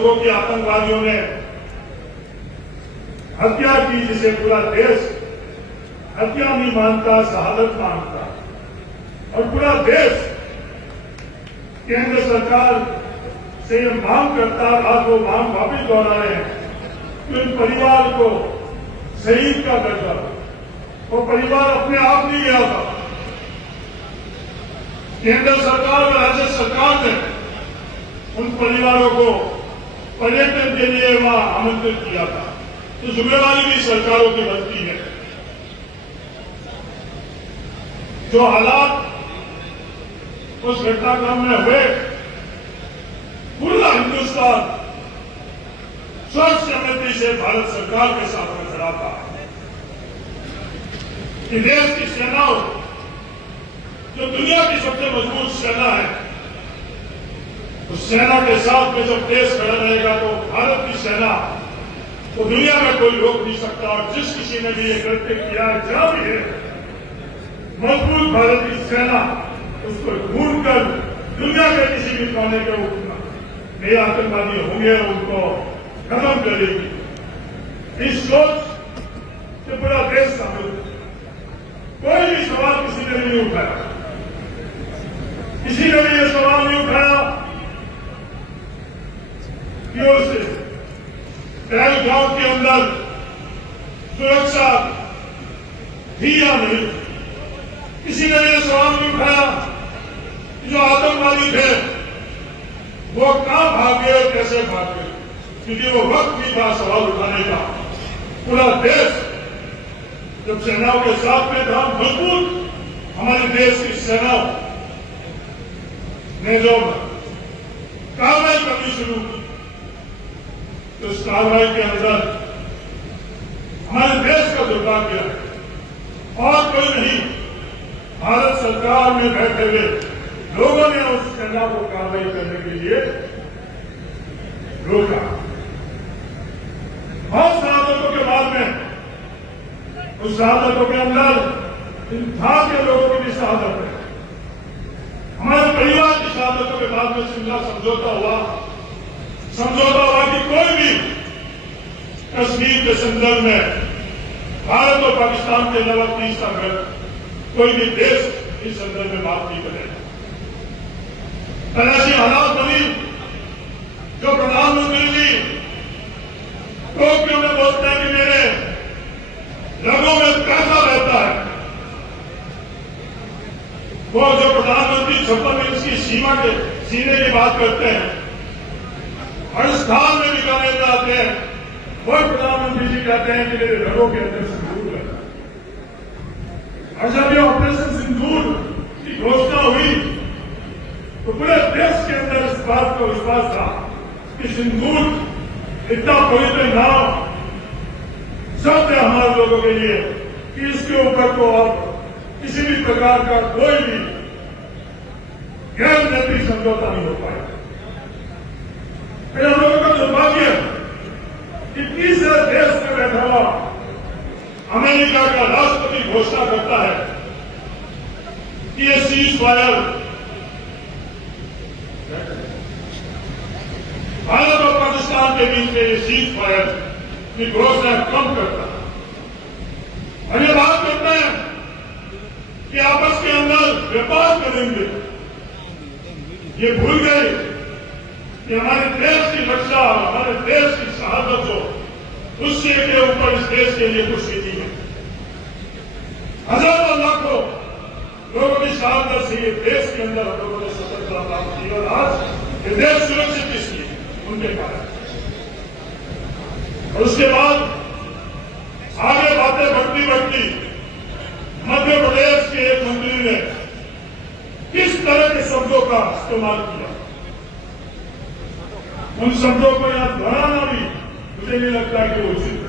लोगों की आतंकवादियों ने हत्या की, जिसे पूरा देश हत्या नहीं मानता, शहादत मानता, और पूरा देश केंद्र सरकार से ये मांग करता, आज वो मांग वापिस दोहराए हैं कि उन परिवार को शहीद का दर्जा, वो परिवार अपने आप नहीं गया था। केंद्र सरकार और राज्य सरकार ने उन परिवारों को पर्यटन के लिए वहां आमंत्रित किया था, तो जिम्मेवारी भी सरकारों की बनती है। जो हालात उस घटनाक्रम में हुए, पूरा हिंदुस्तान स्वच्छ समिति से भारत सरकार के साथ में खड़ा था कि देश की सेनाओं, जो दुनिया की सबसे मजबूत सेना है, उस सेना के साथ में जब देश खड़ा रहेगा तो भारत की सेना को दुनिया में कोई रोक नहीं सकता। और जिस किसी ने भी ये कृत्य किया, जहां भी है, मजबूत भारत की सेना उसको ढूंढकर दुनिया के किसी भी कोने के नए आतंकवादी होंगे, उनको खत्म करेगी। इस सोच से पूरा देश शामिल है। कोई भी सवाल किसी ने नहीं उठाया, किसी ने भी ये सवाल नहीं उठाया कि उस पहलगाम के अंदर सुरक्षा थी या नहीं। किसी ने भी ये सवाल नहीं उठाया कि जो आतंकवादी थे वो कहां भागे और कैसे भागे, क्योंकि वो वक्त भी था सवाल उठाने का। पूरा देश जब सेनाओं के साथ में था, मजबूत हमारे देश की सेनाओं ने जो कार्रवाई करनी शुरू की, तो इस कार्रवाई के अंदर हमारे देश का दुर्भाग्य है और कोई नहीं, भारत सरकार में बैठे हुए लोगों ने उस सेना को कार्रवाई करने के लिए रोका। बहुत शहादतों के बाद में, उस शहादतों के अंदर इन भारतीय लोगों की भी शहादत है, हमारे परिवार की शहादतों के बाद में शिमला समझौता हुआ कि कोई भी कश्मीर के संदर्भ में भारत और पाकिस्तान के अलावा तीसरा कोई भी देश इस संदर्भ में बात नहीं करेगा। ऐसी हालात बनी जो प्रधानमंत्री जी टोक्यो में बोलते हैं कि मेरे रगों में पैसा रहता है। वो जो प्रधानमंत्री 56 इंच की सीमा के सीने की बात करते हैं, हर स्थान में भी कहने जाते हैं, वही प्रधानमंत्री जी कहते हैं कि मेरे रगों के अंदर सिंदूर रहता है। और जब ये ऑपरेशन सिंदूर की घोषणा हुई तो पूरे देश के अंदर इस बात का विश्वास था कि सिंदूर इतना पवित्र नाम शब्द है हमारे लोगों के लिए कि इसके ऊपर को और किसी भी प्रकार का कोई भी गैर नैतिक समझौता नहीं हो पाएगा। मेरे लोगों का दुर्भाग्य कि तीसरे देश में बैठा हुआ अमेरिका का राष्ट्रपति घोषणा करता है कि ये सीज फायर भारत और पाकिस्तान के बीच में, ये सीज फायर की घोषणा कम करता है और ये बात करते हैं कि आपस के अंदर व्यापार करेंगे। ये भूल गए कि हमारे देश की रक्षा, हमारे देश की शहादत हो, उससे के ऊपर इस देश के लिए कुछ नहीं है। हजारों लाखों लोगों की शहादत से ये देश के अंदर हम लोगों ने स्वतंत्रता प्राप्त की और आज ये देश सुरक्षित इसलिए उनके कारण। और उसके बाद आगे बातें बढ़ती मध्य प्रदेश के एक मंत्री ने किस तरह के शब्दों का इस्तेमाल किया, उन शब्दों को यहां दोहराना भी मुझे नहीं लगता कि वो उचित